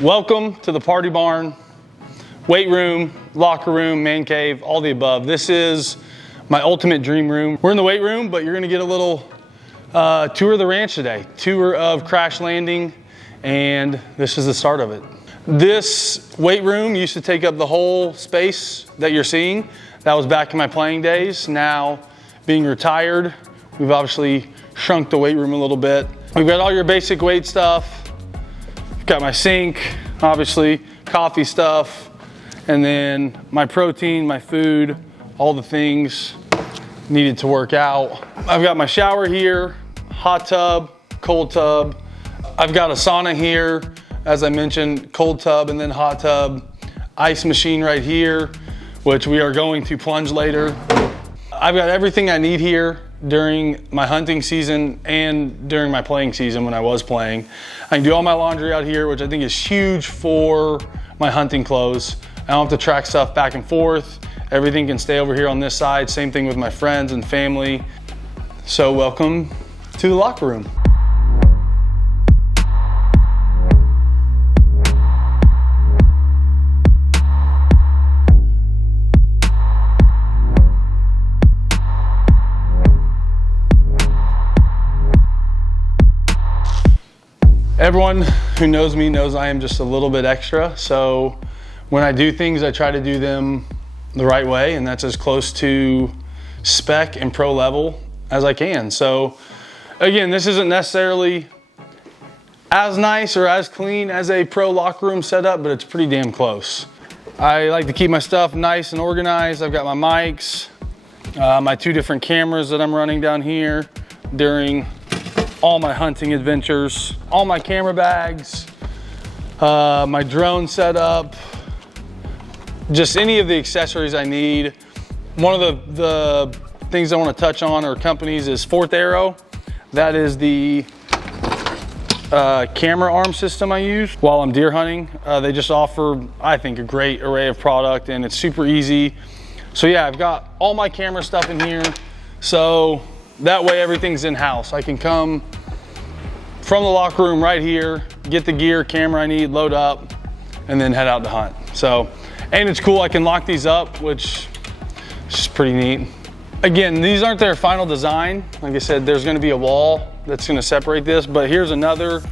Welcome to the party barn, weight room, locker room, man cave, all the above. This is my ultimate dream room. We're in the weight room, but you're gonna get a little tour of the ranch today. Tour of Crash Landing, and this is the start of it. This weight room used to take up the whole space that you're seeing. That was back in my playing days. Now, being retired, we've obviously shrunk the weight room a little bit. We've got all your basic weight stuff. Got my sink, obviously, coffee stuff, and then my protein, my food, all the things needed to work out. I've got my shower here, hot tub, cold tub. I've got a sauna here, as I mentioned, cold tub and then hot tub. Ice machine right here, which we are going to plunge later. I've got everything I need here during my hunting season and during my playing season when I was playing. I can do all my laundry out here, which I think is huge for my hunting clothes. I don't have to track stuff back and forth. Everything can stay over here on this side. Same thing with my friends and family. So welcome to the locker room. Everyone who knows me knows I am just a little bit extra. So when I do things, I try to do them the right way, and that's as close to spec and pro level as I can. So again, this isn't necessarily as nice or as clean as a pro locker room setup, but it's pretty damn close. I like to keep my stuff nice and organized. I've got my mics, my 2 different cameras that I'm running down here during all my hunting adventures, all my camera bags, my drone setup, just any of the accessories I need. One of the things I want to touch on or companies is Fourth Arrow. That is the camera arm system I use while I'm deer hunting. They just offer, I think, a great array of product, and it's super easy. So yeah, I've got all my camera stuff in here. So that way everything's in-house. I can come from the locker room right here, get the gear, camera I need, load up, and then head out to hunt. So, and it's cool, I can lock these up, which is pretty neat. Again, these aren't their final design. Like I said, there's gonna be a wall that's gonna separate this, but here's another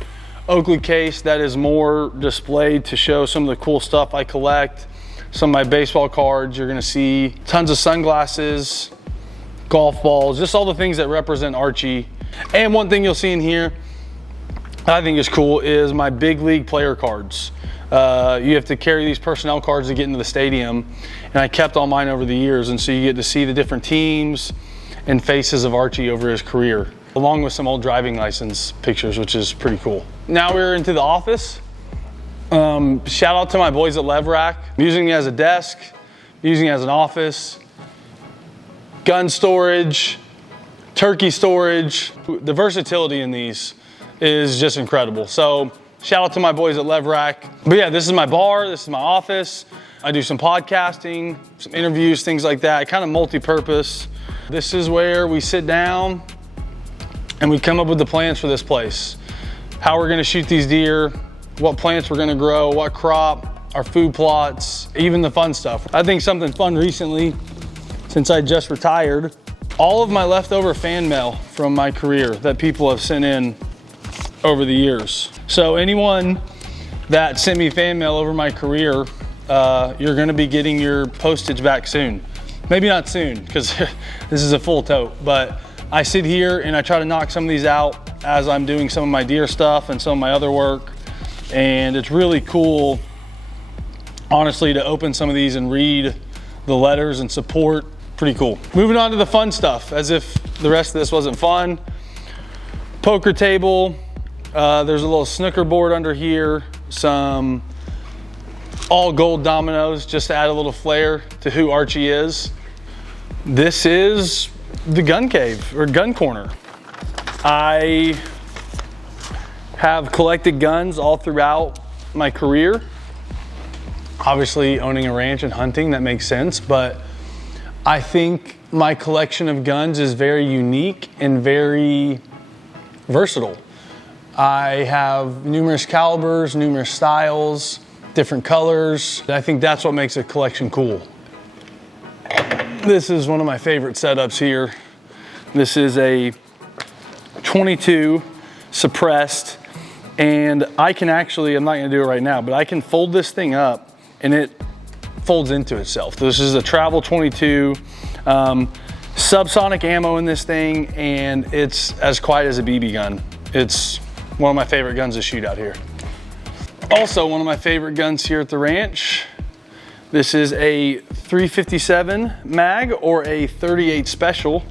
Oakley case that is more displayed to show some of the cool stuff I collect. Some of my baseball cards, you're gonna see tons of sunglasses, golf balls, just all the things that represent Archie. And one thing you'll see in here I think is cool is my big league player cards. You have to carry these personnel cards to get into the stadium, and I kept all mine over the years, and so you get to see the different teams and faces of Archie over his career, along with some old driving license pictures, which is pretty cool. Now we're into the office. Shout out to my boys at LevRack. I'm using it as a desk, using it as an office, gun storage, turkey storage. The versatility in these is just incredible. So shout out to my boys at LevRack. But yeah, this is my bar, this is my office. I do some podcasting, some interviews, things like that, kind of multi-purpose. This is where we sit down and we come up with the plans for this place. How we're gonna shoot these deer, what plants we're gonna grow, what crop, our food plots, even the fun stuff. I think something fun recently, since I just retired, all of my leftover fan mail from my career that people have sent in over the years. So anyone that sent me fan mail over my career, you're gonna be getting your postage back soon. Maybe not soon, because this is a full tote, but I sit here and I try to knock some of these out as I'm doing some of my deer stuff and some of my other work. And it's really cool, honestly, to open some of these and read the letters and support. Pretty cool. Moving on to the fun stuff, as if the rest of this wasn't fun. Poker table. There's a little snooker board under here, some all gold dominoes, just to add a little flair to who Archie is. This is the gun cave, or gun corner. I have collected guns all throughout my career. Obviously, owning a ranch and hunting, that makes sense, but I think my collection of guns is very unique and very versatile. I have numerous calibers, numerous styles, different colors. I think that's what makes a collection cool. This is one of my favorite setups here. This is a 22 suppressed, and I can actually, I'm not gonna do it right now, but I can fold this thing up and it folds into itself. This is a Travel 22, subsonic ammo in this thing, and it's as quiet as a BB gun. It's one of my favorite guns to shoot out here. Also, one of my favorite guns here at the ranch. This is a 357 mag or a 38 special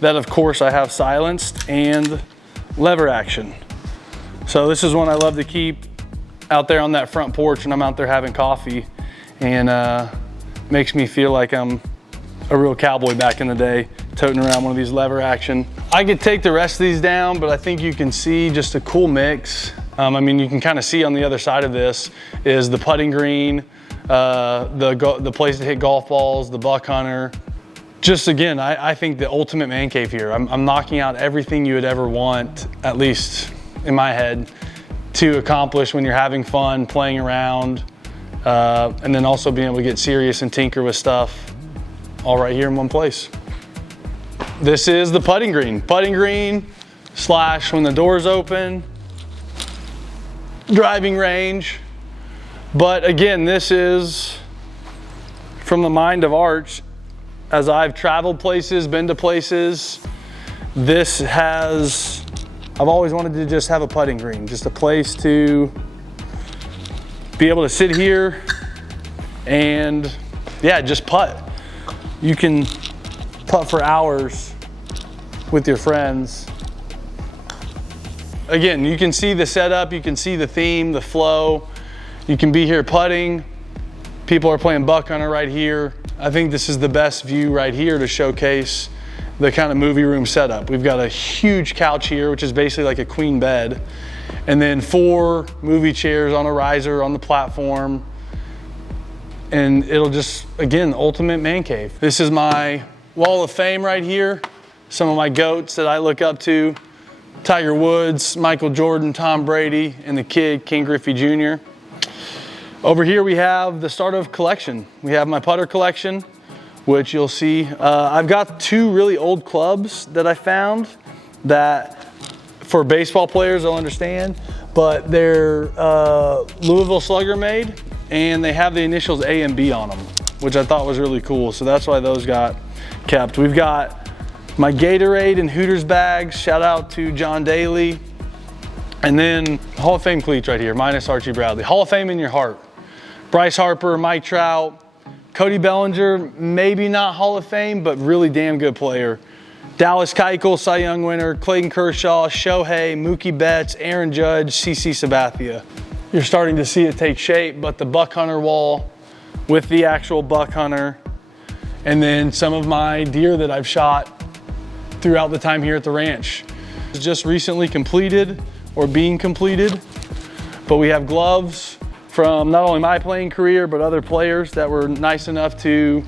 that, of course, I have silenced and lever action. So this is one I love to keep out there on that front porch when I'm out there having coffee, and makes me feel like I'm a real cowboy back in the day, toting around one of these lever action. I could take the rest of these down, but I think you can see just a cool mix. I mean, you can kind of see on the other side of this is the putting green, the place to hit golf balls, the buck hunter. Just again, I think the ultimate man cave here. I'm knocking out everything you would ever want, at least in my head, to accomplish when you're having fun, playing around, and then also being able to get serious and tinker with stuff all right here in one place. This is the putting green slash when the doors open, driving range. But again, this is from the mind of Arch. As I've traveled places, been to places, I've always wanted to just have a putting green, just a place to be able to sit here and yeah, just putt. You can putt for hours with your friends. Again, you can see the setup, you can see the theme, the flow. You can be here putting. People are playing buck hunter right here. I think this is the best view right here to showcase the kind of movie room setup. We've got a huge couch here, which is basically like a queen bed. And then 4 movie chairs on a riser on the platform. And it'll just, again, ultimate man cave. This is my wall of fame right here. Some of my GOATs that I look up to. Tiger Woods, Michael Jordan, Tom Brady, and the kid, King Griffey Jr. Over here we have the start of collection. We have my putter collection, which you'll see. I've got 2 really old clubs that I found that for baseball players they'll understand, but they're Louisville Slugger made, and they have the initials A and B on them, which I thought was really cool. So that's why those got kept. We've got my Gatorade and Hooters bags. Shout out to John Daly. And then Hall of Fame cleats right here, minus Archie Bradley. Hall of Fame in your heart. Bryce Harper, Mike Trout, Cody Bellinger, maybe not Hall of Fame, but really damn good player. Dallas Keuchel, Cy Young winner, Clayton Kershaw, Shohei, Mookie Betts, Aaron Judge, CC Sabathia. You're starting to see it take shape, but the buck hunter wall with the actual buck hunter, and then some of my deer that I've shot throughout the time here at the ranch. It's just recently completed or being completed, but we have gloves from not only my playing career, but other players that were nice enough to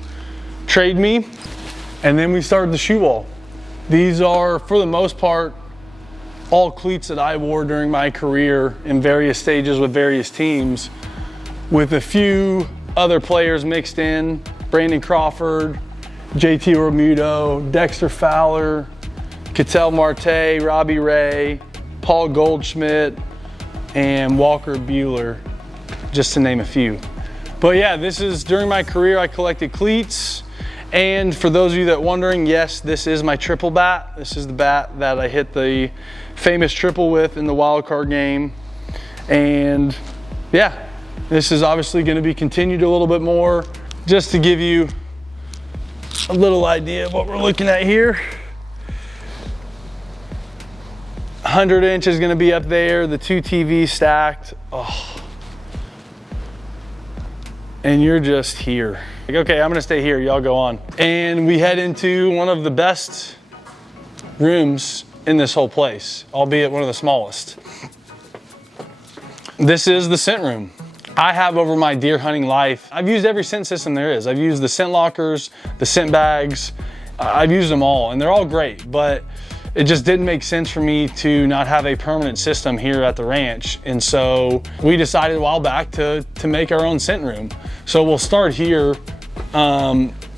trade me. And then we started the shoe wall. These are, for the most part, all cleats that I wore during my career in various stages with various teams, with a few other players mixed in. Brandon Crawford, JT Realmuto, Dexter Fowler, Ketel Marte, Robbie Ray, Paul Goldschmidt, and Walker Buehler, just to name a few. But yeah, this is during my career I collected cleats. And for those of you that are wondering, yes, this is my triple bat. This is the bat that I hit the famous triple with in the wild card game. And yeah, this is obviously going to be continued a little bit more, just to give you a little idea of what we're looking at here. 100 inch is going to be up there, the 2 TVs stacked. Oh. And you're just here. Like, okay, I'm gonna stay here, y'all go on. And we head into one of the best rooms in this whole place, albeit one of the smallest. This is the scent room. I have over my deer hunting life, I've used every scent system there is. I've used the scent lockers, the scent bags, I've used them all, and they're all great. But it just didn't make sense for me to not have a permanent system here at the ranch. And so we decided a while back to make our own scent room. So we'll start here.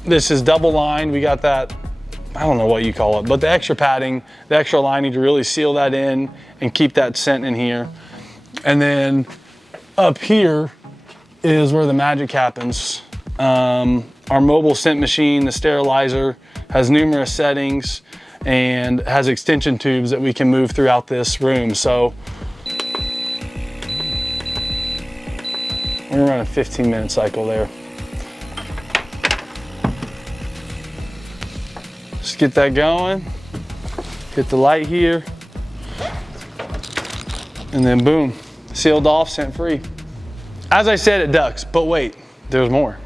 This is double lined. We got that, I don't know what you call it, but the extra padding, the extra lining to really seal that in and keep that scent in here. And then up here is where the magic happens. Our mobile scent machine, the sterilizer, has numerous settings and has extension tubes that we can move throughout this room. So we're running a 15-minute cycle there. Just get that going, get the light here, and then boom, sealed off, scent free. As I said, it ducks, but wait, there's more.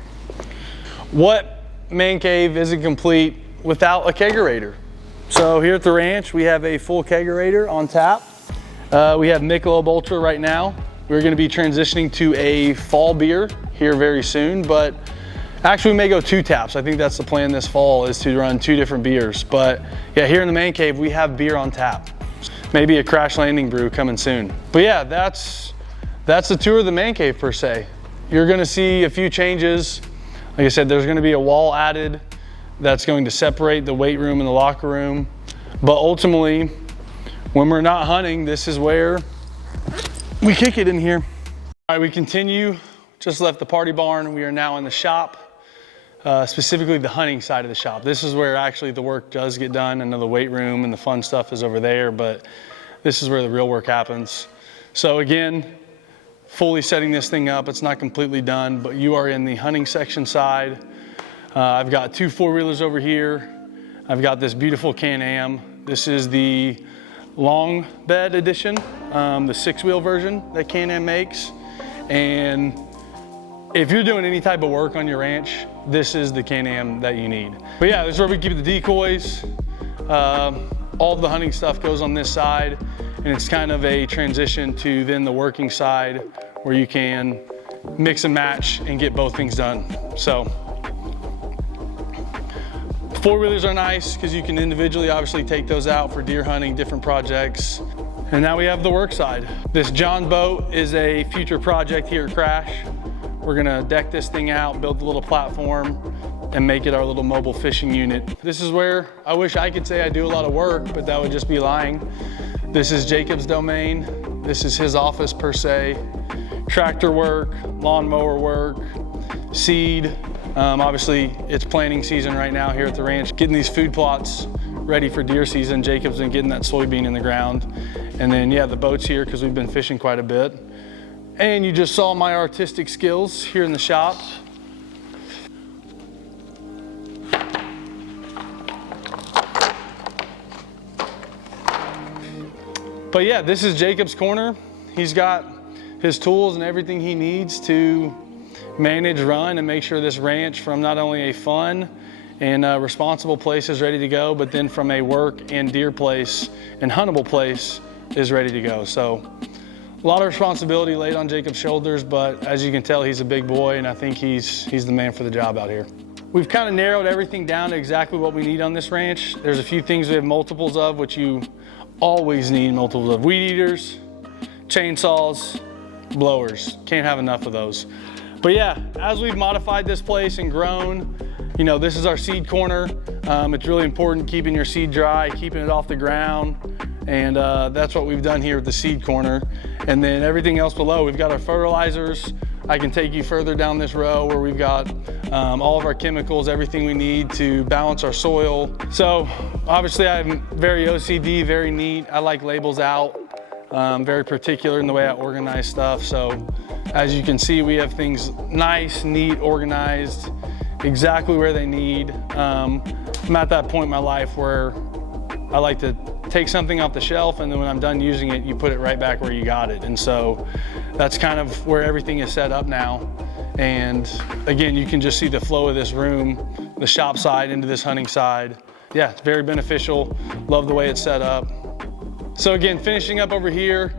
What man cave isn't complete without a kegerator? So here at the ranch, we have a full kegerator on tap. We have Michelob Ultra right now. We're gonna be transitioning to a fall beer here very soon, but actually we may go 2 taps. I think that's the plan this fall, is to run 2 different beers. But yeah, here in the man cave, we have beer on tap. Maybe a crash landing brew coming soon. But yeah, that's the tour of the man cave per se. You're gonna see a few changes. Like I said, there's gonna be a wall added that's going to separate the weight room and the locker room. But ultimately, when we're not hunting, this is where we kick it in here. All right, we continue. Just left the party barn. We are now in the shop, specifically the hunting side of the shop. This is where actually the work does get done. I know the weight room and the fun stuff is over there, but this is where the real work happens. So again, fully setting this thing up. It's not completely done, but you are in the hunting section side. I've got 2 4-wheelers over here. I've got this beautiful Can-Am. This is the long bed edition, the 6-wheel version that Can-Am makes. And if you're doing any type of work on your ranch, this is the Can-Am that you need. But yeah, this is where we keep the decoys. All of the hunting stuff goes on this side, and it's kind of a transition to then the working side where you can mix and match and get both things done. So 4-wheelers are nice because you can individually obviously take those out for deer hunting, different projects. And now we have the work side. This John boat is a future project here at Crash. We're gonna deck this thing out, build a little platform, and make it our little mobile fishing unit. This is where I wish I could say I do a lot of work, but that would just be lying. This is Jacob's domain. This is his office per se. Tractor work, lawnmower work, seed. Obviously it's planting season right now here at the ranch. Getting these food plots ready for deer season. Jacob's been getting that soybean in the ground. And then yeah, the boat's here because we've been fishing quite a bit. And you just saw my artistic skills here in the shop. But yeah, this is Jacob's corner. He's got his tools and everything he needs to manage, run, and make sure this ranch, from not only a fun and responsible place, is ready to go, but then from a work and deer place and huntable place is ready to go. So a lot of responsibility laid on Jacob's shoulders, but as you can tell, he's a big boy, and I think he's the man for the job out here. We've kind of narrowed everything down to exactly what we need on this ranch. There's a few things we have multiples of, which you always need multiples of. Weed eaters, chainsaws, blowers. Can't have enough of those. But yeah, as we've modified this place and grown, you know, this is our seed corner. It's really important keeping your seed dry, keeping it off the ground. And that's what we've done here with the seed corner. And then everything else below, we've got our fertilizers. I can take you further down this row where we've got all of our chemicals, everything we need to balance our soil. So obviously I'm very OCD, very neat. I like labels out, very particular in the way I organize stuff. So as you can see, we have things nice, neat, organized, exactly where they need. I'm at that point in my life where I like to take something off the shelf, and then when I'm done using it, you put it right back where you got it. And so that's kind of where everything is set up now. And again, you can just see the flow of this room, the shop side into this hunting side. Yeah, it's very beneficial. Love the way it's set up. So again, finishing up over here,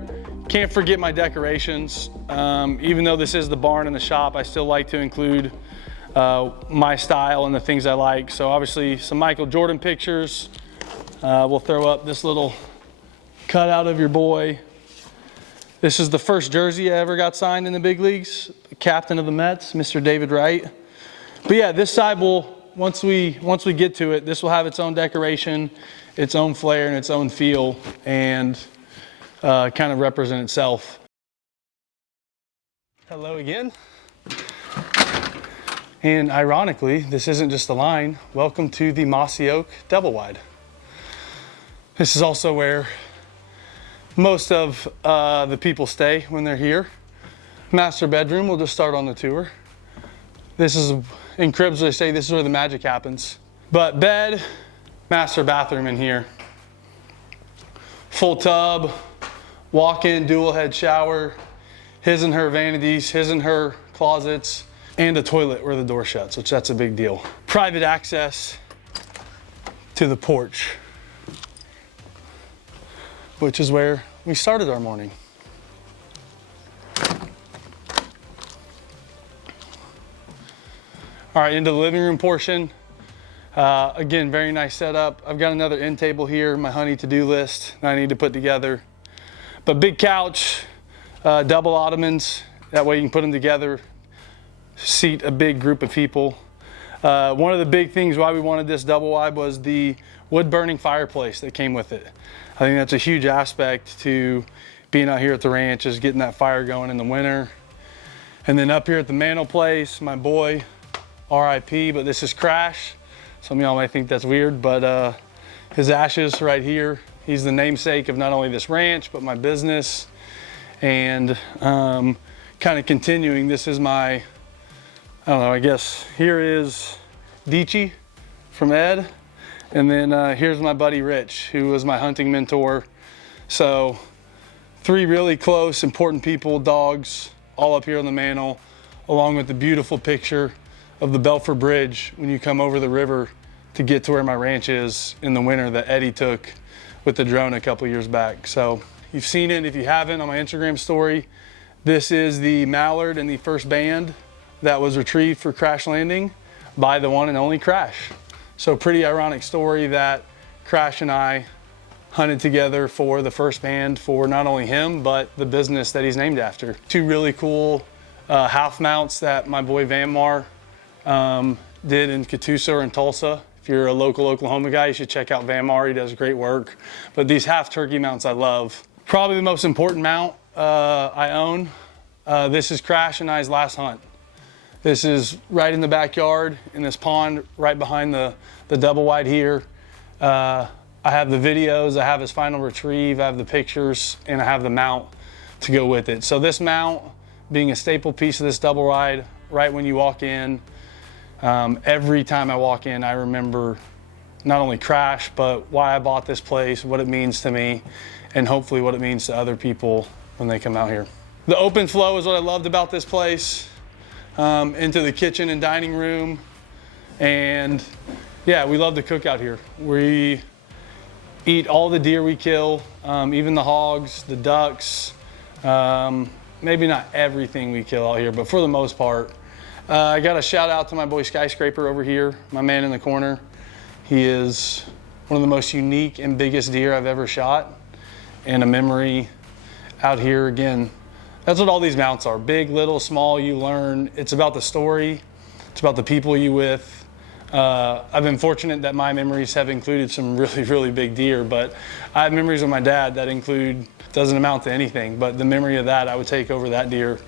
can't forget my decorations. Even though this is the barn and the shop, I still like to include my style and the things I like. So obviously some Michael Jordan pictures, We'll throw up this little cutout of your boy. This is the first jersey I ever got signed in the big leagues. Captain of the Mets, Mr. David Wright. But yeah, this side will, once we get to it, this will have its own decoration, its own flair, and its own feel, and kind of represent itself. Hello again. And ironically, this isn't just a line. Welcome to the Mossy Oak Double Wide. This is also where most of the people stay when they're here. Master bedroom, we'll just start on the tour. This is, in cribs they say this is where the magic happens. But bed, master bathroom in here. Full tub, walk-in dual head shower, his and her vanities, his and her closets, and a toilet where the door shuts, which that's a big deal. Private access to the porch, which is where we started our morning. All right, into the living room portion. Again, very nice setup. I've got another end table here, my honey to-do list that I need to put together. But big couch, double ottomans, that way you can put them together, seat a big group of people. One of the big things why we wanted this double wide was the wood burning fireplace that came with it. I think that's a huge aspect to being out here at the ranch, is getting that fire going in the winter. And then up here at the mantle place, my boy, RIP, but this is Crash. Some of y'all might think that's weird, but his ashes right here. He's the namesake of not only this ranch, but my business. And kind of continuing, this is my, I don't know, I guess here is Deechie from Ed. And then here's my buddy Rich, who was my hunting mentor. So 3 really close, important people, dogs, all up here on the mantle, along with the beautiful picture of the Belfort Bridge when you come over the river to get to where my ranch is in the winter that Eddie took with the drone a couple years back. So you've seen it, if you haven't, on my Instagram story. This is the mallard and the first band that was retrieved for Crash Landing by the one and only Crash. So pretty ironic story that Crash and I hunted together for the first band for not only him, but the business that he's named after. 2 really cool half mounts that my boy Van Mar did in Catoosa or in Tulsa. If you're a local Oklahoma guy, you should check out Van Mar, he does great work. But these half turkey mounts I love. Probably the most important mount I own. This is Crash and I's last hunt. This is right in the backyard in this pond right behind the double wide here. I have the videos, I have his final retrieve, I have the pictures, and I have the mount to go with it. So this mount being a staple piece of this double wide, right when you walk in, every time I walk in, I remember not only Crash, but why I bought this place, what it means to me, and hopefully what it means to other people when they come out here. The open flow is what I loved about this place, into the kitchen and dining room. And yeah, we love to cook out here. We eat all the deer we kill, even the hogs, the ducks, maybe not everything we kill out here, but for the most part. I got a shout out to my boy Skyscraper over here, my man in the corner. He is one of the most unique and biggest deer I've ever shot, and a memory out here. Again, that's what all these mounts are. Big, little, small, you learn. It's about the story. It's about the people you with. I've been fortunate that my memories have included some really, really big deer, but I have memories of my dad that include, doesn't amount to anything, but the memory of that I would take over that deer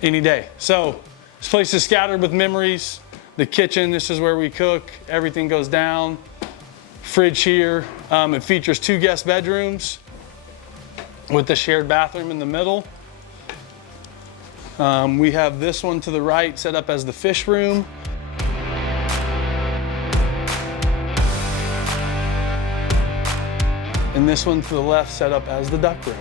any day. So this place is scattered with memories. The kitchen, this is where we cook. Everything goes down. Fridge here. It features 2 guest bedrooms with the shared bathroom in the middle. We have this one to the right set up as the fish room. And this one to the left set up as the duck room.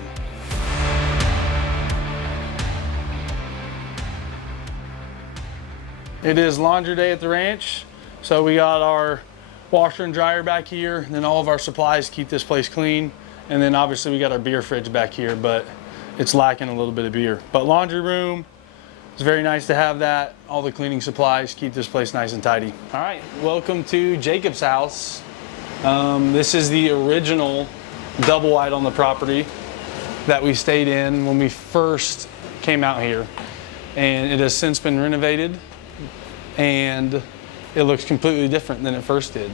It is laundry day at the ranch. So we got our washer and dryer back here, and then all of our supplies keep this place clean. And then obviously we got our beer fridge back here, but it's lacking a little bit of beer. But laundry room, it's very nice to have that. All the cleaning supplies keep this place nice and tidy. All right, welcome to Jacob's house. This is the original double wide on the property that we stayed in when we first came out here. And it has since been renovated and it looks completely different than it first did.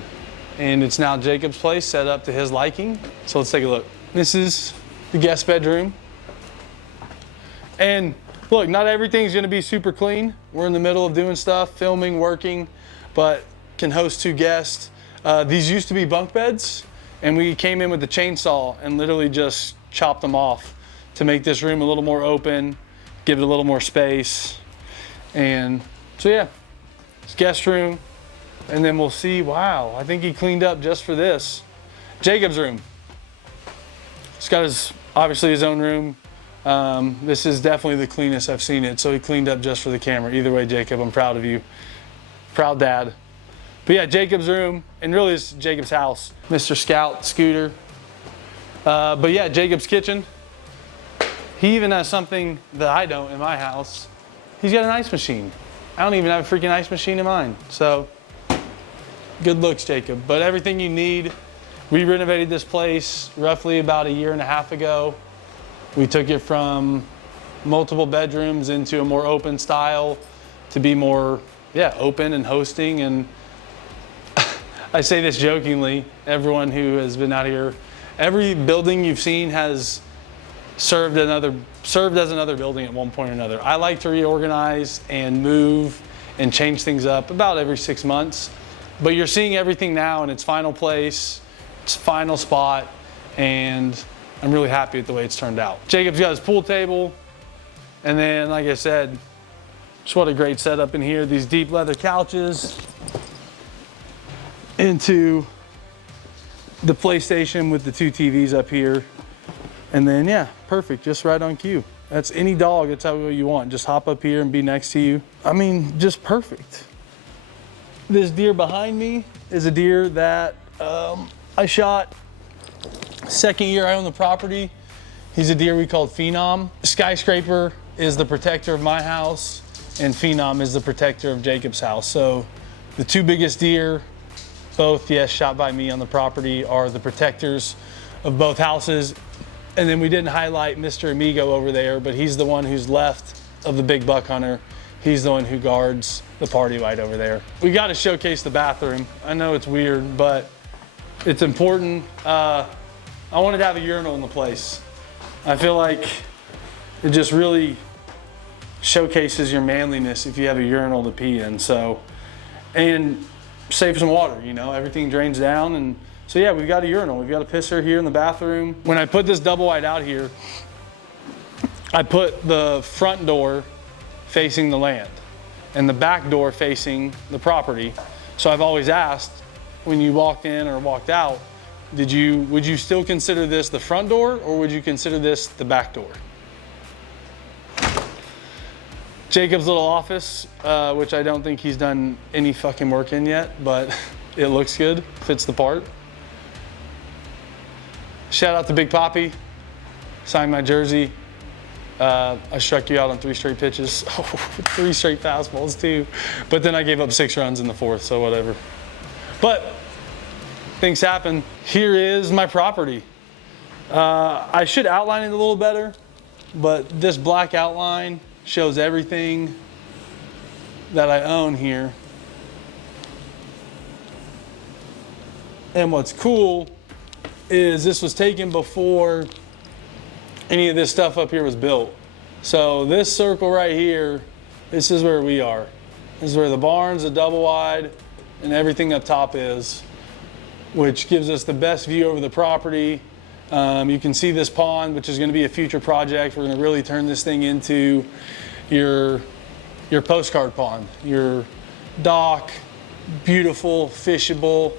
And it's now Jacob's place, set up to his liking. So let's take a look. This is the guest bedroom. And look, not everything's gonna be super clean. We're in the middle of doing stuff, filming, working, but can host 2 guests. These used to be bunk beds, and we came in with the chainsaw and literally just chopped them off to make this room a little more open, give it a little more space. And so yeah, it's guest room. And then we'll see, wow, I think he cleaned up just for this. Jacob's room. He's got obviously his own room. This is definitely the cleanest I've seen it. So he cleaned up just for the camera. Either way, Jacob, I'm proud of you. Proud dad. But yeah, Jacob's room, and really it's Jacob's house. Mr. Scout scooter. But yeah, Jacob's kitchen. He even has something that I don't in my house. He's got an ice machine. I don't even have a freaking ice machine in mine. So good looks, Jacob. But everything you need. We renovated this place roughly about 1.5 years ago. We took it from multiple bedrooms into a more open style to be more, open and hosting. And I say this jokingly, everyone who has been out here, every building you've seen has served as another building at one point or another. I like to reorganize and move and change things up about every 6 months. But you're seeing everything now in its final place, its final spot, and I'm really happy with the way it's turned out. Jacob's got his pool table, and then, like I said, just what a great setup in here. These deep leather couches into the PlayStation with the 2 TVs up here. And then, yeah, perfect, just right on cue. That's any dog, that's how you want. Just hop up here and be next to you. I mean, just perfect. This deer behind me is a deer that I shot second year I own the property. He's a deer we called Phenom. Skyscraper is the protector of my house, and Phenom is the protector of Jacob's house. So the 2 biggest deer, both, yes, shot by me on the property, are the protectors of both houses. And then we didn't highlight Mr. Amigo over there, but he's the one who's left of the big buck hunter. He's the one who guards the party light over there. We got to showcase the bathroom. I know it's weird, but it's important. I wanted to have a urinal in the place. I feel like it just really showcases your manliness if you have a urinal to pee in. So, and save some water, you know, everything drains down. And so yeah, we've got a urinal. We've got a pisser here in the bathroom. When I put this double wide out here, I put the front door facing the land and the back door facing the property. So I've always asked, when you walked in or walked out, would you still consider this the front door, or would you consider this the back door? Jacob's little office, which I don't think he's done any fucking work in yet, but it looks good, fits the part. Shout out to Big Poppy, signed my jersey. I struck you out on 3 straight pitches. Oh, 3 straight fastballs too. But then I gave up 6 runs in the 4th, so whatever. But things happen. Here is my property. I should outline it a little better, but this black outline shows everything that I own here. And what's cool is this was taken before any of this stuff up here was built. So this circle right here, this is where we are. This is where the barns, the double wide, and everything up top is, which gives us the best view over the property. You can see this pond, which is going to be a future project. We're going to really turn this thing into your postcard pond, your dock, beautiful, fishable,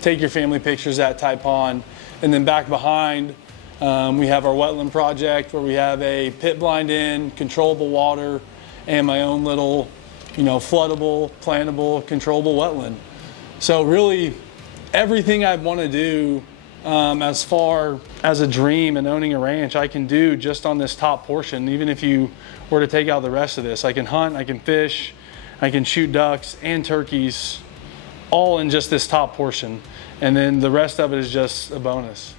take your family pictures at type pond. And then back behind, we have our wetland project where we have a pit blind in, controllable water, and my own little, floodable, plantable, controllable wetland. So really, everything I want to do as far as a dream and owning a ranch, I can do just on this top portion. Even if you were to take out the rest of this, I can hunt, I can fish, I can shoot ducks and turkeys all in just this top portion. And then the rest of it is just a bonus.